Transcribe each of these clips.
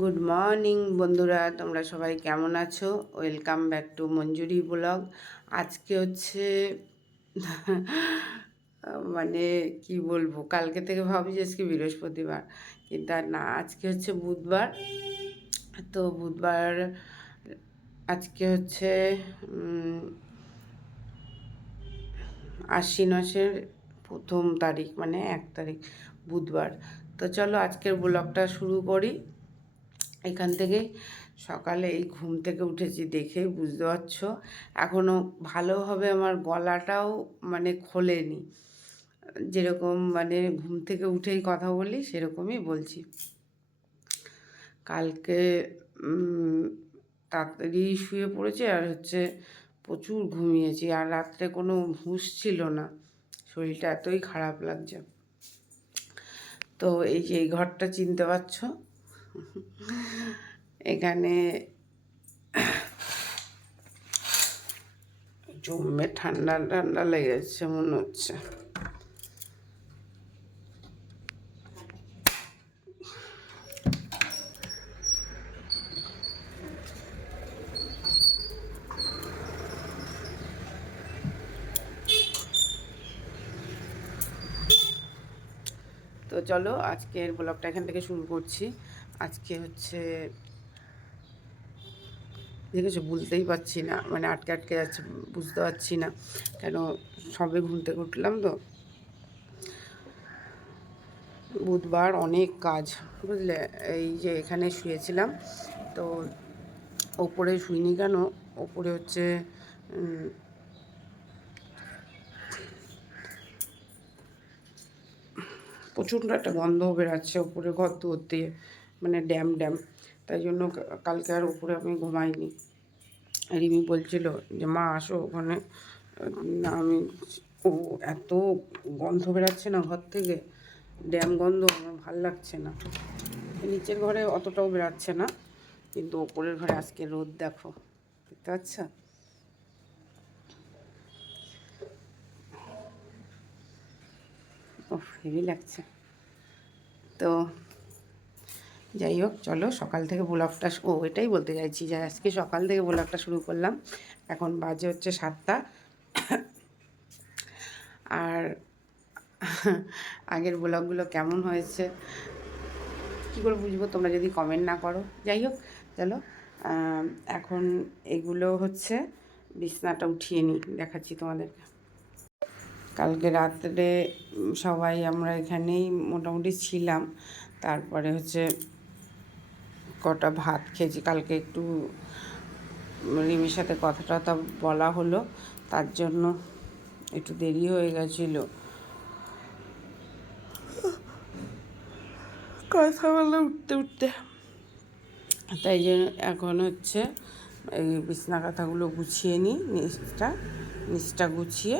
Good morning বন্ধুরা, তোমরা সবাই কেমন আছো? Welcome back to Manjuri blog আজকে হচ্ছে মানে কি বলব, কালকে থেকে ভাবি যে আজকে বৃহস্পতিবার, কিন্তু আর না, আজকে হচ্ছে বুধবার। তো বুধবার, আজকে হচ্ছে আশ্বিন মাসের প্রথম তারিখ মানে এক তারিখ, বুধবার। তো চলো আজকের ব্লগটা শুরু করি। এখান থেকে সকালে এই ঘুম থেকে উঠেছি দেখেই বুঝতে পারছ। এখনও ভালোভাবে আমার গলাটাও মানে খোলেনি। যেরকম মানে ঘুম থেকে উঠেই কথা বলি সেরকমই বলছি। কালকে তাড়াতাড়ি শুয়ে পড়েছে আর হচ্ছে প্রচুর ঘুমিয়েছি আর রাত্রে কোনো হুঁশ ছিল না। শরীরটা এতই খারাপ লাগছে। তো এই যে এই ঘরটা চিনতে পারছ? এখানে জমে ঠান্ডা ঠান্ডা লেগেছে মনে হচ্ছে। তো চলো আজকের ব্লগটা এখান থেকে শুরু করছি। আজকে হচ্ছে, দেখেছ, বলতেই পারছি না মানে আটকে আটকে যাচ্ছে, বুঝতে পারছি না, কেন সবে ঘুম থেকে উঠলাম তো। বুধবার অনেক কাজ, বুঝলে? এই যে এখানে শুয়েছিলাম, তো ওপরে শুইনি কেন? ওপরে হচ্ছে প্রচণ্ড একটা গন্ধ বেরাচ্ছে ওপরে ঘর দিয়ে। মানে ড্যাম ড্যাম। তাই জন্য কালকে আর উপরে আমি ঘুমাইনি। রিমি বলছিল যে, মা, আসো ওখানে। না, আমি ও এত গন্ধ বেরাচ্ছে না ঘর থেকে। ড্যাম গন্ধ আমার ভালো লাগছে না। নিচের ঘরে অতটাও বেরাচ্ছে না। কিন্তু ওপরের ঘরে আজকে রোদ দেখো। দেখতে পাচ্ছ? ও হেভি লাগছে। তো যাই হোক, চলো সকাল থেকে ব্লগটা ও, এটাই বলতে চাইছি যে আজকে সকাল থেকে ব্লগটা শুরু করলাম। এখন বাজে হচ্ছে সাতটা। আর আগের ব্লগগুলো কেমন হয়েছে? কী করে বুঝব? তোমরা যদি কমেন্ট না করো। যাই হোক, চলো এখন এগুলো হচ্ছে বিছনাটা উঠিয়ে নিই, দেখাচ্ছি তোমাদেরকে। কালকে রাত্রে সবাই আমরা এখানেই মোটামুটি ছিলাম। তারপরে হচ্ছে কটা ভাত খেয়েছি। কালকে একটু রিমির সাথে কথা টথা বলা হলো তার জন্য একটু দেরি হয়ে গেছিল। কথা বলে উঠতে উঠতে। তাই জন্য এখন হচ্ছে এই বিছনা কাঁথাগুলো গুছিয়ে নিই নিচটা নিচটা গুছিয়ে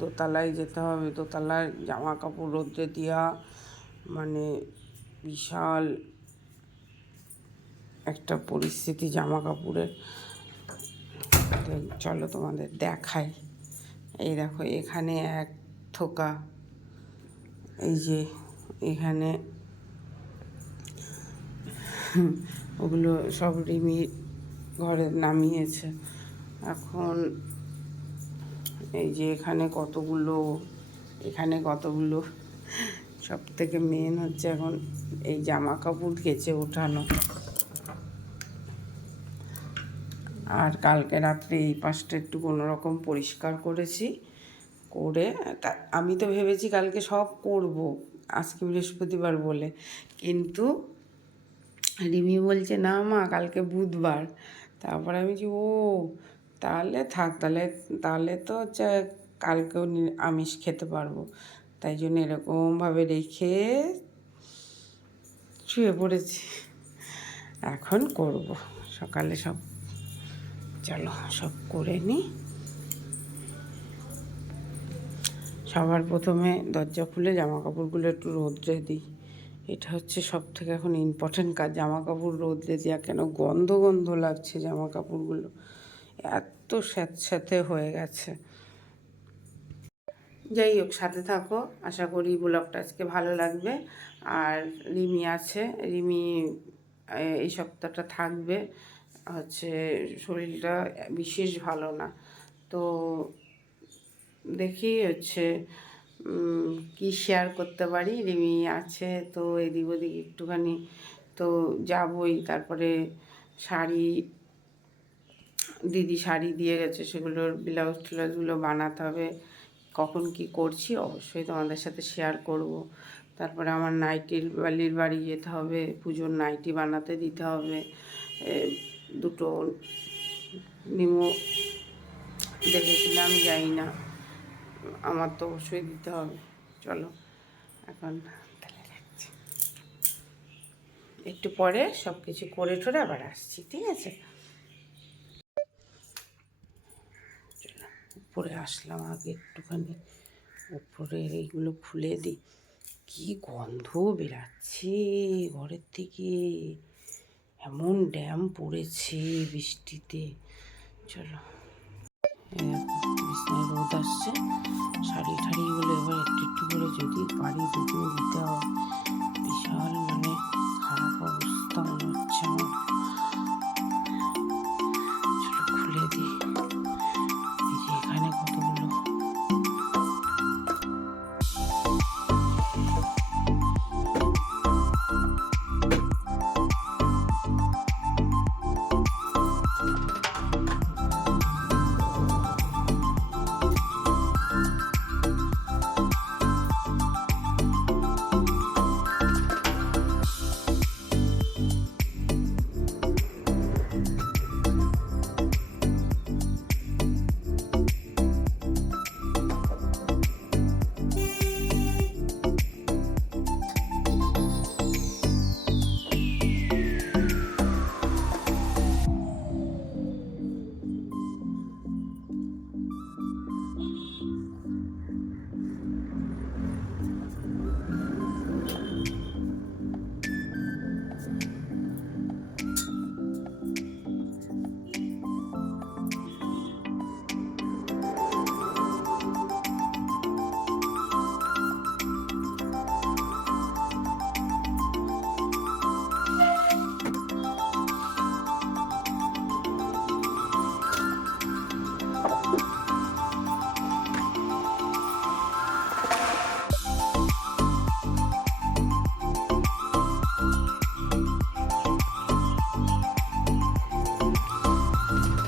দোতলায় যেতে হবে। দোতলায় জামা কাপড় রোদ্রে দেওয়া মানে বিশাল একটা পরিস্থিতি জামা কাপড়ের চলো তোমাদের দেখাই। এই দেখো, এখানে এক থোকা। এই যে এখানে ওগুলো সব রিমি ঘরে নামিয়েছে। এখন এই যে এখানে কতগুলো এখানে কতগুলো সব থেকে মেন হচ্ছে এখন এই জামা কাপড় কেচে ওঠানো। আর কালকে রাত্রে এই পাশটা একটু কোনো রকম পরিষ্কার করেছি, করে আমি তো ভেবেছি কালকে সব করব, আজকে বৃহস্পতিবার বলে। কিন্তু রিমি বলছে, না মা, কালকে বুধবার। তারপরে আমি যে ও, তাহলে থাক, তাহলে তাহলে তো হচ্ছে কালকেও আমিষ খেতে পারব। তাই জন্য এরকমভাবে রেখে শুয়ে পড়েছি। এখন করব, সকালে সব চলো, সব করে নিই সবার প্রথমে দরজা খুলে জামা কাপড়গুলো একটু রোদ্রে দিই। এটা হচ্ছে সব থেকে এখন ইম্পর্টেন্ট কাজ। জামা কাপড় রোদ্রে দেওয়া কেন? গন্ধ গন্ধ লাগছে জামা কাপড়গুলো এত স্যাঁতস্যাঁতে হয়ে গেছে। যাই হোক, সাথে থাকো। আশা করি ব্লগটা আজকে ভালো লাগবে। আর রিমি আছে। রিমি এই সপ্তাহটা থাকবে। হচ্ছে শরীরটা বিশেষ ভালো না। তো দেখি হচ্ছে কি শেয়ার করতে পারি? রিমি আছে তো এদিক ওদিক একটুখানি তো যাবই। তারপরে শাড়ি, দিদি শাড়ি দিয়ে গেছে, সেগুলোর ব্লাউজ ট্লাউজগুলো বানাতে হবে। কখন কি করছি অবশ্যই তোমাদের সাথে শেয়ার করব। তারপরে আমার নাইটির বালির বাড়ি যেতে হবে, পুজোর নাইটি বানাতে দিতে হবে। দুটো নিমো দেখেছিলাম যাই না। আমার তো অবশ্যই দিতে হবে। চলো, এখন তাহলে রাখছি। একটু পরে সব কিছু করে টোরে আবার আসছি, ঠিক আছে? উপরে আসলাম আগে একটুখানি। উপরের এইগুলো খুলে দিই। কি গন্ধ বেরাচ্ছে ঘরের থেকে। এমন ড্যাম পড়েছে বৃষ্টিতে। চলো। রোদ আসছে। শাড়ি ঠাড়িগুলো এবার একটু একটু করে যদি পারি, দুটো দিতে হয় বিশাল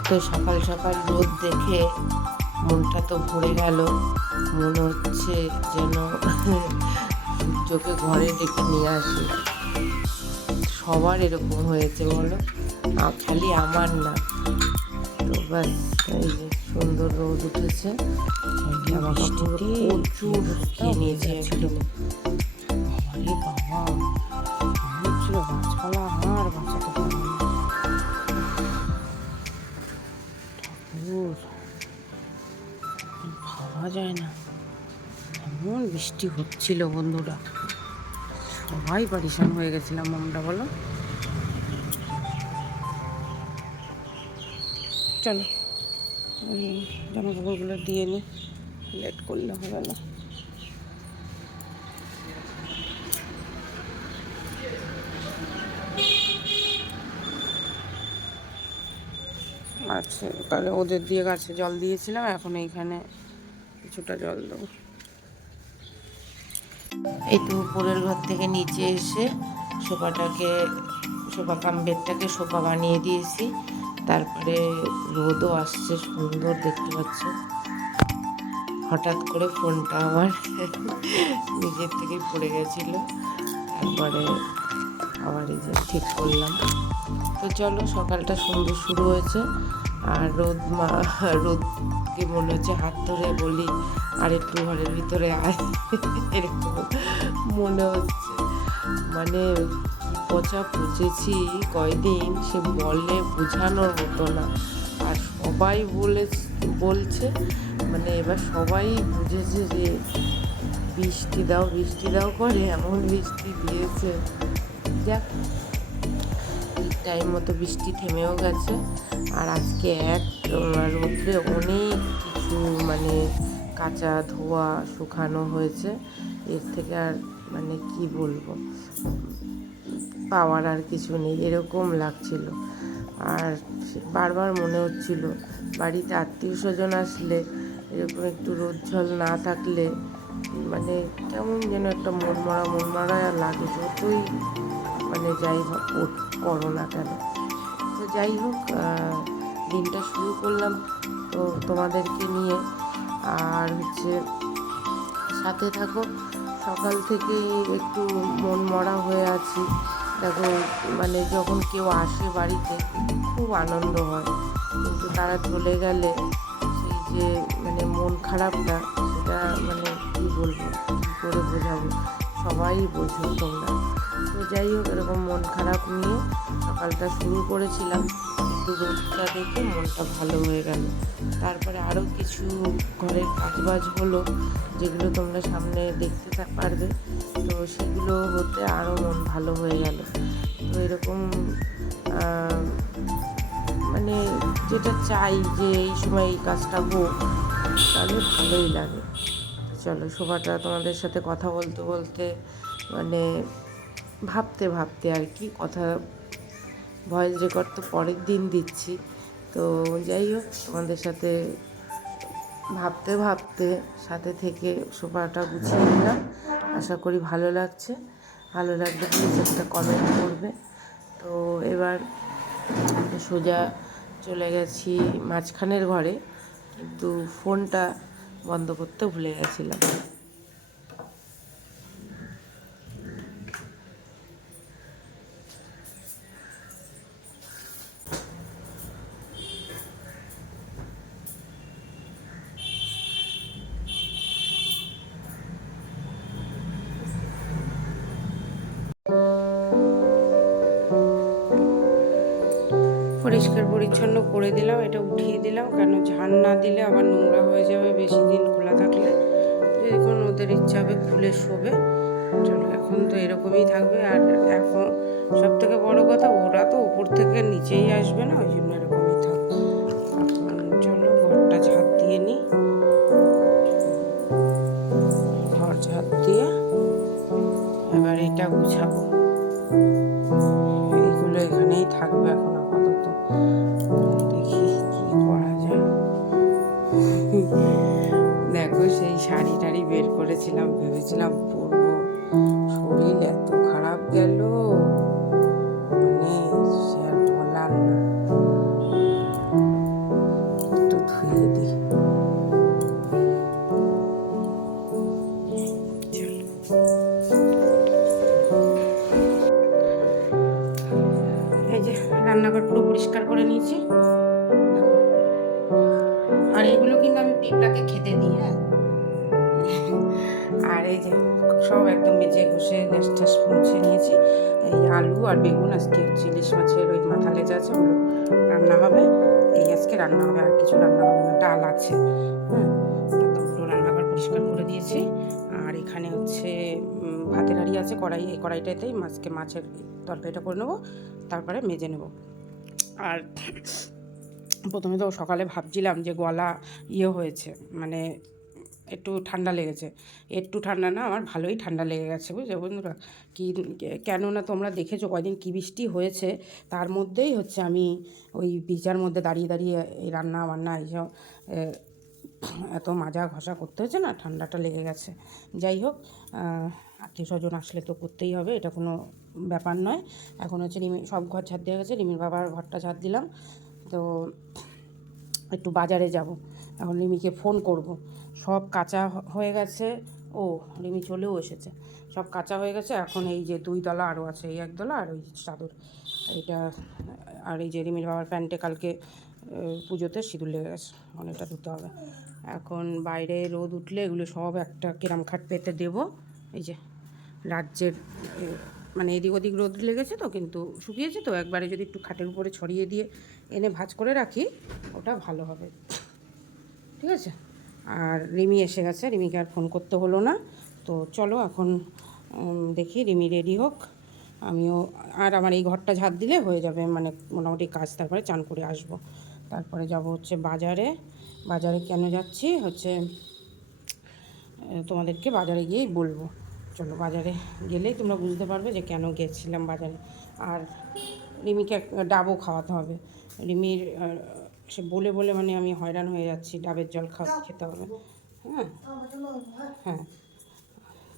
তো সকাল সকাল রোদ দেখে মনটা তো ভরে গেল। মনে হচ্ছে যেন সূর্যকে ঘরে ডেকে নিয়ে আসি। সবার এরকম হয়েছে বলো? খালি আমার না। তো ব্যাস এই যে সুন্দর রোদ উঠেছে। জামা কাপড় প্রচুর শুকিয়ে নিয়েছে একদম। যায় না। এমন বৃষ্টি হচ্ছিল বন্ধুরা। সবাই পারিশান হয়ে গেছিলাম আমরা বলো। চলো জামা কাপড়গুলো দিয়ে নি। লেট করলে হবে না। আচ্ছা তাহলে ওদের দিয়ে গাছে জল দিয়েছিলাম, এখন এইখানে কিছুটা জল দেবো এই তো উপরের ঘর থেকে নিচে এসে সোফাটাকে সোফা কাম বেডটাকে সোফা বানিয়ে দিয়েছি। তারপরে রোদও আসছে, সুন্দর দেখতে পাচ্ছ। হঠাৎ করে ফোনটা আমার নিজের থেকেই পড়ে গেছিল। তারপরে আবার এই যে ঠিক করলাম। তো চলো সকালটা সুন্দর শুরু হয়েছে। আর রোদ মা রোদকে মনে হচ্ছে হাত ধরে বলি, আর একটু ঘরের ভিতরে আয়। এরকম মনে হচ্ছে। মানে পচা পচেছি কয়দিন, সে বলে বোঝানোর মতো না। আর সবাই বলে বলছে মানে এবার সবাই বুঝেছে যে, বৃষ্টি দাও বৃষ্টি দাও করে, এমন বৃষ্টি দিয়েছে। যাক টাইম মতো বৃষ্টি থেমেও গেছে। আর আজকে এক রোদ্রে অনেক কিছু মানে কাঁচা ধোয়া শুকানো হয়েছে। এর থেকে আর মানে কি বলব? পাওয়ার আর কিছু নেই, এরকম লাগছিল। আর বারবার মনে হচ্ছিল, বাড়িতে আত্মীয় স্বজন আসলে এরকম একটু রোদ ঝল না থাকলে মানে কেমন যেন একটা মন মরা মন মরা লাগে, যতই মানে যাই হোক করো না কেন। যাই হোক দিনটা শুরু করলাম তো তোমাদেরকে নিয়ে। আর হচ্ছে সাথে থাকো, সকাল থেকে একটু মন মরা হয়ে আছি। দেখো মানে যখন কেউ আসে বাড়িতে, খুব আনন্দ হয়। কিন্তু তারা চলে গেলে সেই যে মানে মন খারাপটা, সেটা মানে কী বলব, কী করে বোঝাবো? সবাই বোঝো তোমরা। তো যাই হোক, এরকম মন খারাপ নিয়ে সকালটা শুরু করেছিলাম। একটু রোদটা দেখে মনটা ভালো হয়ে গেল। তারপরে আরও কিছু ঘরের কাজবাজ হলো, যেগুলো তোমরা সামনে দেখতে পারবে। তো সেগুলো হতে আরও মন ভালো হয়ে গেল। তো এরকম মানে যেটা চাই যে এই সময় এই কাজটা হোক, তাহলে ভালোই লাগে। চলো, শোভাটা তোমাদের সাথে কথা বলতে বলতে মানে ভাবতে ভাবতে আর কি কথা ভয়েস রেকর্ড তো পরের দিন দিচ্ছি। তো যাই হোক, তোমাদের সাথে ভাবতে ভাবতে সাথে থেকে সোফাটা গুছিয়ে নিলাম। আশা করি ভালো লাগছে। ভালো লাগলে প্লিজ একটা কমেন্ট করবে। তো এবার সোজা চলে গেছি মাঝখানের ঘরে, কিন্তু ফোনটা বন্ধ করতে ভুলে গেছিলাম। পরিষ্কার পরিচ্ছন্ন করে দিলাম, এটা উঠিয়ে দিলাম। কেন ঝাড় না দিলে আবার নোংরা হয়ে যাবে বেশি দিন খোলা থাকলে। যখন ওদের ইচ্ছা হবে খুলে শোবে। চলো, এখন তো এরকমই থাকবে। আর এখন সব থেকে বড় কথা, ওরা তো উপর থেকে নিচেই আসবে না, ওই জন্য এরকমই এখন চলো, ঘরটা ঝাঁট দিয়ে নিই ঘর ঝাঁট দিয়ে এবার এটা গুছাবো। এইগুলো এখানেই থাকবে। করেছিলাম ভেবেছিলাম মাছকে মাছের তরকারিটা করে নেব, তারপরে মেজে নেব। আর প্রথমে তো সকালে ভাবছিলাম যে গলা ইয়ে হয়েছে মানে একটু ঠান্ডা লেগেছে। একটু ঠান্ডা না, আমার ভালোই ঠান্ডা লেগে গেছে, বুঝলে বন্ধুরা? কি, কেননা তোমরা দেখেছ কয়দিন কী বৃষ্টি হয়েছে, তার মধ্যেই হচ্ছে আমি ওই বিচার মধ্যে দাঁড়িয়ে দাঁড়িয়ে এই রান্না বান্না এইসব এত মাজা ঘষা করতে হচ্ছে না, ঠান্ডাটা লেগে গেছে। যাই হোক আত্মীয় স্বজন আসলে তো করতেই হবে, এটা কোনো ব্যাপার নয়। এখন হচ্ছে রিমি, সব ঘর ছাদ দেওয়া গেছে, রিমির বাবার ঘরটা ছাদ দিলাম। তো একটু বাজারে যাব। এখন রিমিকে ফোন করব। সব কাঁচা হয়ে গেছে। ও, রিমি চলেও এসেছে। সব কাঁচা হয়ে গেছে, এখন এই যে দুই দলা আরও আছে, এই একতলা আর ওই চাদর। এইটা আর এই যে রিমির বাবার প্যান্টে কালকে পুজোতে সিঁদুর লেগে গেছে, অনেকটা ধুতে হবে। এখন বাইরে রোদ উঠলে এগুলো সব একটা কেরাম খাট পেতে দেবো। এই যে রাজ্যের মানে এদিক ওদিক রোদ লেগেছে তো, কিন্তু শুকিয়েছে তো, একবারে যদি একটু খাটের উপরে ছড়িয়ে দিয়ে এনে ভাঁজ করে রাখি, ওটা ভালো হবে। ঠিক আছে? আর রিমি এসে গেছে, রিমিকে আর ফোন করতে হলো না। তো চলো এখন দেখি রিমি রেডি হোক। আমিও, আর আমার এই ঘরটা ঝাঁট দিলে হয়ে যাবে মানে মোটামুটি কাজ, তারপরে চান করে আসব। তারপরে যাব হচ্ছে বাজারে। বাজারে কেন যাচ্ছি? হচ্ছে তোমাদেরকে বাজারে গিয়েই বলব। চলো বাজারে গেলেই তোমরা বুঝতে পারবে যে কেন গেছিলাম বাজারে। আর রিমিকে ডাবও খাওয়াতে হবে। রিমির সে বলে বলে মানে আমি হয়রান হয়ে যাচ্ছি, ডাবের জল খাওয়া খেতে হবে। হ্যাঁ? হ্যাঁ।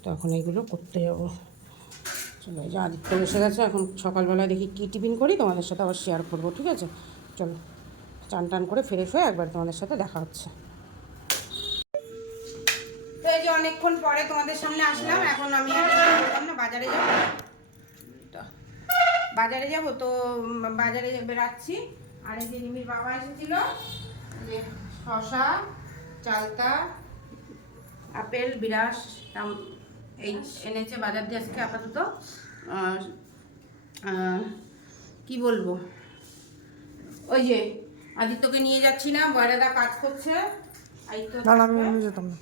তখন এগুলো করতে যাব। চলো যে আদিত্য বসে গেছে, এখন সকালবেলা দেখি কী টিফিন করি, তোমাদের সাথে আবার শেয়ার করব, ঠিক আছে? চলো, চান টান করে ফ্রেশ হয়ে একবার তোমাদের সাথে দেখা হচ্ছে। অনেকক্ষণ পরে তোমাদের সামনে আসলাম। এখন আমি না বাজারে যাব। বাজারে যাব তো বাজারে বেরাচ্ছি আর এই যে নিমির বাবা এসেছিল। যে শশা চালতা আপেল বিরাস এই এনেছে বাজার দিয়ে আজকে আপাতত। কি বলব? ওই যে আদিত্যকে নিয়ে যাচ্ছি না বয়রাদা কাজ করছে। থাকবে। যেতাম না।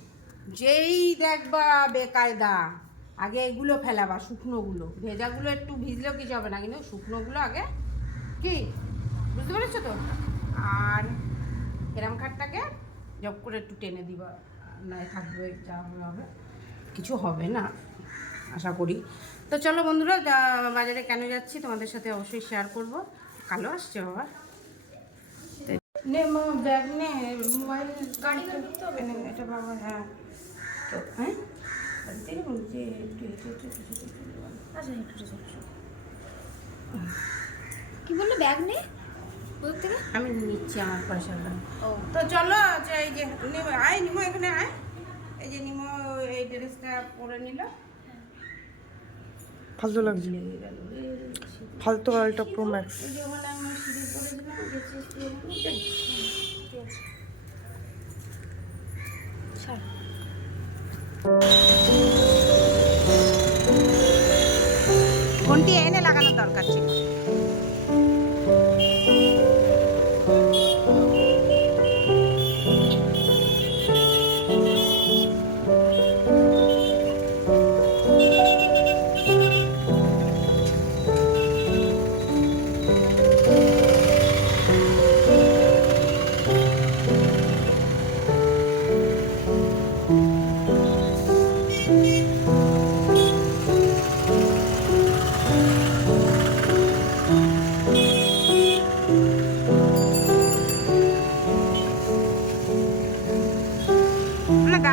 যেই দেখবা বেকায়দা আগে এগুলো ফেলাবা শুকনোগুলো। ভেজাগুলো একটু ভিজলেও কিছু হবে না কিন্তু শুকনোগুলো আগে কি? বুঝতে পেরেছ তো? আর এরম খাটটাকে জব করে একটু টেনে দিবা। নয় থাকবে যা হবে কিছু হবে না আশা করি। তো চলো বন্ধুরা যা- বাজারে কেন যাচ্ছি তোমাদের সাথে অবশ্যই শেয়ার করব। কালো আসছে বাবা। নে মা ব্যাগ নে মোবাইল গাড়ি এটা বাবা হ্যাঁ। তো হ্যাঁ থেকে বলছি একটু একটু। আচ্ছা। কি বলল ব্যাগ নেই ওদের থেকে? আমি নিচ্ছি আমার পয়সাটা ও। তো চলো আচ্ছা এই যে নিমো আয় নিমো এখানে আয়। এই যে নিমো এই ড্রেসটা পরে নিল। ফালতু লাগছে। ফালতু আলট্রা প্রো ম্যাক্স ছাড়। ফোনটি এনে লাগানোর দরকার ছিল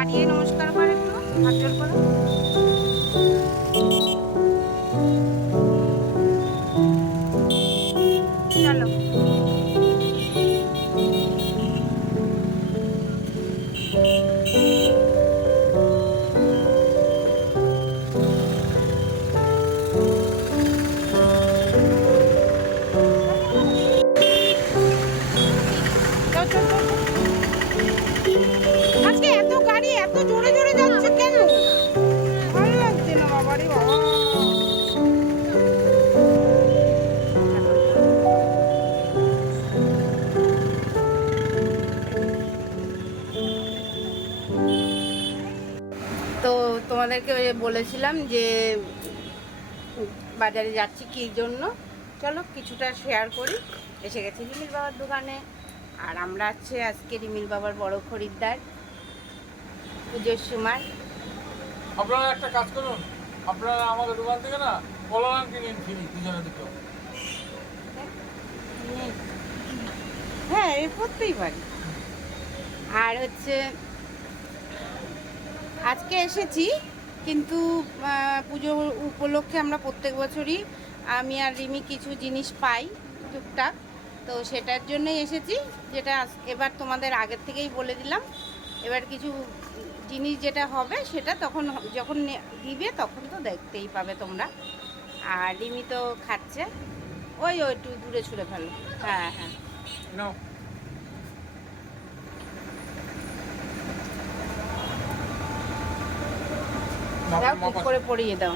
না নমস্কার করে একটু হাত জোর করে। তোমাদেরকে বলেছিলাম যে বাজারে যাচ্ছি কী জন্য। চলো কিছুটা শেয়ার করি। এসে গেছি রিমিল বাবার দোকানে। আর আমরা আছে আজকে রিমিল বাবার বড় খরিদ্দার পুজোর সময়। আপনারা একটা কাজ করুন। আপনারা আমাদের দোকান থেকে না কলার কিনে ফ্রি দুজনে দুটো হ্যাঁ এ করতেই পারি আর হচ্ছে আজকে এসেছি কিন্তু পুজো উপলক্ষে আমরা প্রত্যেক বছরই আমি আর রিমি কিছু জিনিস পাই টুকটাক। তো সেটার জন্যই এসেছি, যেটা এবার তোমাদের আগের থেকেই বলে দিলাম। এবার কিছু জিনিস যেটা হবে সেটা তখন যখন দিবে তখন তো দেখতেই পাবে তোমরা। আর রিমি তো খাচ্ছে। ওই ওই একটু দূরে ছুঁড়ে ফেলো। হ্যাঁ হ্যাঁ। দাও ঠিক করে পরিয়ে দাও।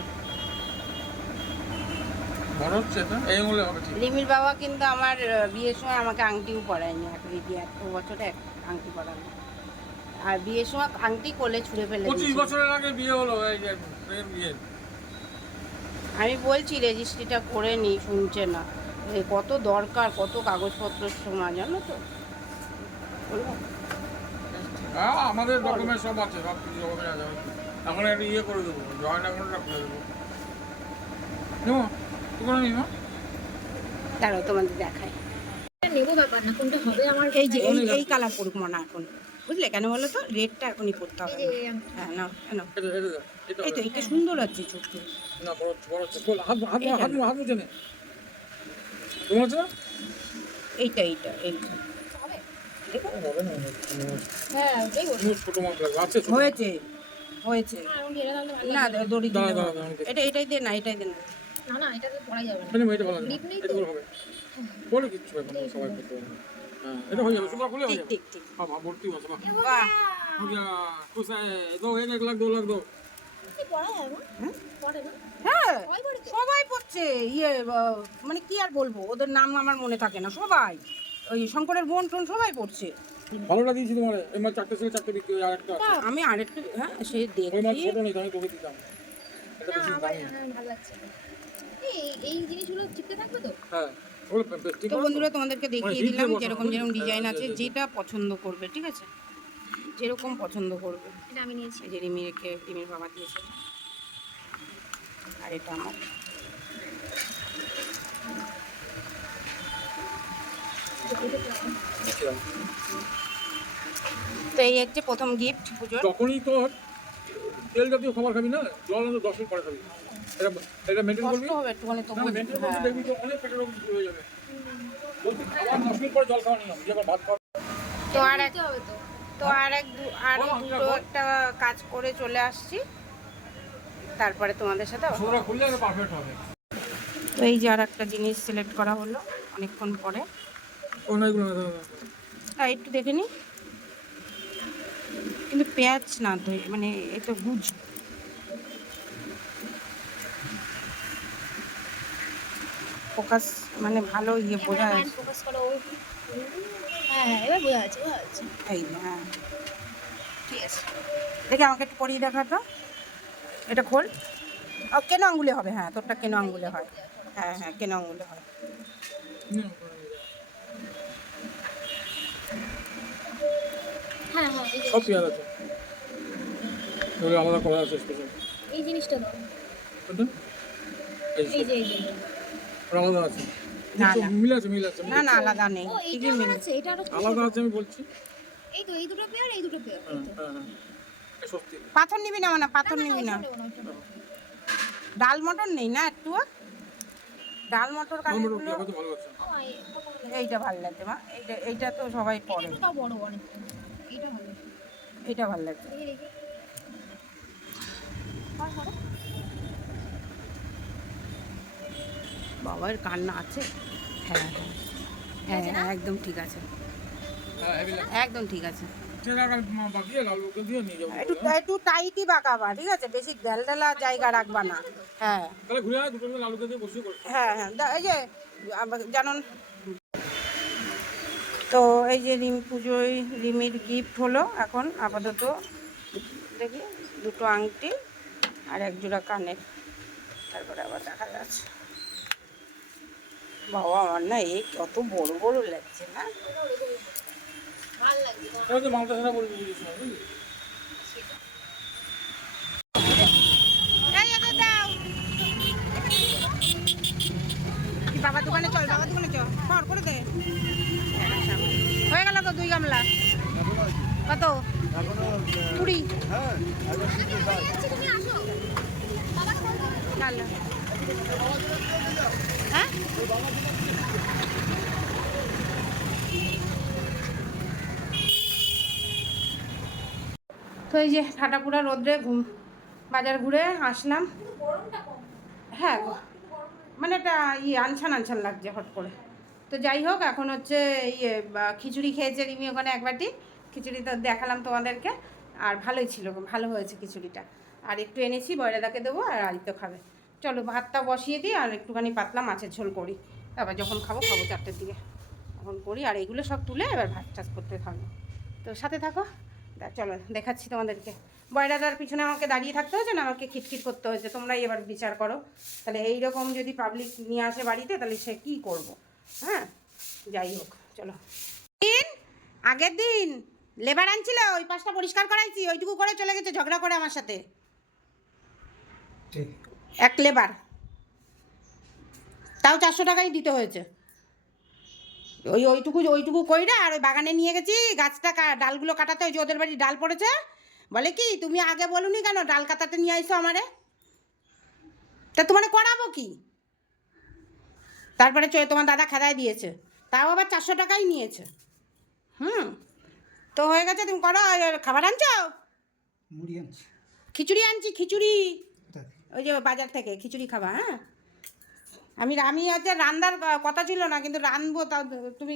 হচ্ছে না এই আঙুলে হবে ঠিক। রিমির বাবা কিন্তু আমার বিয়ের সময় আমাকে আংটিও পরায়নি রিডি এত বছরে এক আংটি পরানো আর বিয়ের সময় আংটি কোলে ছুঁড়ে ফেলে পঁচিশ বছরের আগে বিয়ে হলো এই বিয়ে। আমি বলছি রেজিস্ট্রিটা করে নি শুনছে না। কত দরকার কত কাগজপত্রের সময় জানো তো? হ্যাঁ আমাদের ডকুমেন্ট সব আছে সব কিছু এখন একটা ইয়ে করে দেবো জয়েন্ট অ্যাকাউন্টটা খুলে দেবো। তুই করে নিমো দাঁড়াও তোমাদের দেখায় নেব ব্যাপার না কোনটা হবে আমার এই যে এই এই কালার পড়ুক মনে এখন। বুঝলে কেন বলো তো? রেডটা এখনই পড়তে হবে। এই না। হ্যাঁ না কেন এটা এই তো সুন্দর আছে ছোট্ট। না বড় বড় হচ্ছে। হাত হাত হাত হাত মুছে তোমার হচ্ছে এইটা এইটা এইটা। হবে? হ্যাঁ ছোট ছোট হয়েছে। হয়েছে এখন ঢেলে দাও ভালো না দড়ি দাঁড়া দিলে দাঁড়া হবে। দাঁড়া এটা এটাই দে না এটাই দে না না না এটা তো পড়া যাবে না মানে এটা ভালো লাগবে Grip নেই তো? এটা করে হবে বলে কিচ্ছু ব্যাপার না সবাই করতে পারবে হ্যাঁ এটা হয়ে যাবে সুপার খুলে হয়ে ঠিক যাবে ঠিক ঠিক বাবা ভর্তি আছে বাবা বাহ हो गया कुछ है दो एक एक लाख दो लाख दो কি পড়া যাবে না পড়ে না হ্যাঁ সবাই পড়ে তো সবাই পড়ছে ইয়ে আহ, মানে কি আর বলবো ওদের নাম আমার মনে থাকে না সবাই ওই শঙ্করের বোন টোন সবাই পড়ছে ভালোটা দিয়েছি তোমার এই চারটে ছিল চারটে বিক্রি হয়ে আর একটা আছে আমি আরেকটু হ্যাঁ সে মাছ দেখি ছোট নেই আমি তোকে দিতাম এটা বেশি আমার হ্যাঁ, ভালো লাগছে এই এই জিনিসগুলো চিপতে থাকবে তো? হ্যাঁ তো বন্ধুরা তোমাদেরকে দেখিয়ে দিলাম যেরকম যেরকম ডিজাইন হ্যাঁ, আছে হ্যাঁ, যেটা পছন্দ করবে ঠিক আছে? যেরকম পছন্দ করবে। এটা আমি নিয়েছি। যে রিমি রেখে রিমির বাবা দিয়েছে। আর এটা আমার। তো এই হচ্ছে প্রথম গিফট পুজোর। যখনই তোর তেল জাতীয় খাবার খাবি না জল অন্তত দশ মিনিট পরে খাবি। এটা এটা মেনটেন করবি? হবে একটুখানি তবু মেনটেন করবি দেখবি তো অনেক পেটের রোগ হয়ে যাবে। বলছি খাবার দশ মিনিট পরে জল খাওয়া নিয়ম যে ভাত খাওয়া তো আর এক তো আর এক দুটো একটা কাজ করে চলে আসছি। তারপরে তোমাদের সাথে তো এই যে আর একটা জিনিস সিলেক্ট করা হলো অনেকক্ষণ পরে। একটু দেখে নি। কিন্তু পেঁয়াজ না তো মানে এটা গুজ ফোকাস মানে ভালো ইয়ে বোঝা যাচ্ছে। ফোকাস করো হ্যাঁ হ্যাঁ এবার বোঝা যাচ্ছে বোঝা যাচ্ছে। এই হ্যাঁ। ঠিক আছে। দেখে আমাকে একটু পরিয়ে দেখা তো। এটা খোল। ও কেন আঙ্গুলে হবে? হ্যাঁ তোরটা কেন আঙ্গুলে হয়? হ্যাঁ হ্যাঁ কেন আঙ্গুলে হয়? হ্যাঁ হ্যাঁ এই যে সব পেঁয়াজ আছে। এগুলো আলাদা করা আছে স্পেশাল এই জিনিসটা দাও। এই এই যে এই যে আলাদা আছে। না, না। মিল আছে মিল আছে। না না আলাদা নেই। ও এইটা ঠিকই আমার মিলে। আছে এটা আরও আলাদা আছে আমি বলছি। এই তো এই দুটো পেয়ার এই দুটো পেয়ার হ্যাঁ হ্যাঁ হ্যাঁ। সত্যি। পাথর নিবি না মানে পাথর নিবি না। ওইটা নেব না, ওইটা নেব। ডাল মটর নেই না একটু ডাল মটর আমার কানেরগুলো হয়তো ভালো আছে ও, এই- এটা ভালো লাগে। এইটা ভালো লাগছে মা। এইটা এইটা তো সবাই পরে। এটা বড় অনেক এইটা ভালো লাগছে। হয়? বাবার কান্না আছে? হ্যাঁ হ্যাঁ। হ্যাঁ হ্যাঁ একদম ঠিক আছে। হ্যাঁ একদম ঠিক আছে। একটু একটু টাইটই বাঁকাবা ঠিক আছে? বেশি ঢেলঢেলা জায়গা রাখবা না। হ্যাঁ। হ্যাঁ হ্যাঁ। এই যে আবার জানুন তো এই যে রিম পুজোয় রিমির গিফট হলো এখন আপাতত দেখি দুটো আংটি আর এক জোড়া কানের। তারপরে আবার দেখা যাচ্ছে। বাবা আমার না এই কত বড় বড় লাগছে না। বাবা দোকানে চল বাবা দোকানে চল। ফর করে দে। হয়ে গেল তো দুই গামলা। কত? কুড়ি। হ্যাঁ? তো এই যে ঠাটাপুরা রোদ্রে ঘুম, বাজার ঘুরে আসলাম। হ্যাঁ মানে একটা ইয়ে আনছান আনছান লাগছে হট করে। তো যাই হোক, এখন হচ্ছে ইয়ে খিচুড়ি খেয়েছে রিমি ওখানে এক বাটি। খিচুড়ি তো দেখালাম তোমাদেরকে। আর ভালোই ছিল, ভালো হয়েছে খিচুড়িটা। আর একটু এনেছি, বয়রাদাকে দেবো আর আদিত্য খাবে। চলো ভাতটা বসিয়ে দিই আর একটুখানি পাতলা মাছের ঝোল করি। তারপর যখন খাব খাব চারটের দিকে। তখন করি আর এগুলো সব তুলে এবার ভাত টাজ করতে থাকব। তো সাথে থাকো। চলো দেখাচ্ছি তোমাদেরকে। বয়রাদার পিছনে আমাকে দাঁড়িয়ে থাকতে হয়েছে না? আমাকে খিটখিট করতে হয়েছে? তোমরাই এবার বিচার করো। তাহলে এই রকম যদি পাবলিক নিয়ে আসে বাড়িতে, তাহলে সে কী করব? হ্যাঁ যাই হোক চলো। দিন আগের দিন লেবার আনছিল ওই পাশটা পরিষ্কার করাইছি ওইটুকু করে চলে গেছে ঝগড়া করে আমার সাথে। এক লেবার। তাও চারশো টাকাই দিতে হয়েছে। ওই ওইটুকু ওইটুকু কইরা আর ওই বাগানে নিয়ে গেছি গাছটা ডালগুলো কাটাতে ওই যে ওদের বাড়ি ডাল পড়েছে। বলে কি তুমি আগে বলুনি কেন ডাল কাটাতে নিয়ে আইসো আমারে? তা তোমার করাবো কি? তারপরে চয়ে তোমার দাদা খেদায় দিয়েছে। তাও আবার চারশো টাকাই নিয়েছে। হুম? তো হয়ে গেছে তুমি করো খাবার আনছো? মুড়ি আনছি। খিচুড়ি আনছি খিচুড়ি। ওই যে বাজার থেকে খিচুড়ি খাবা হ্যাঁ? আমি আমি হচ্ছে রান্নার কথা ছিল না কিন্তু রানবো তা তুমি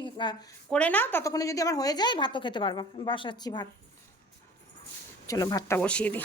করে নাও ততক্ষণে যদি আমার হয়ে যায় ভাতও খেতে পারবা। বসাচ্ছি ভাত। চলো ভাতটা বসিয়ে দিই।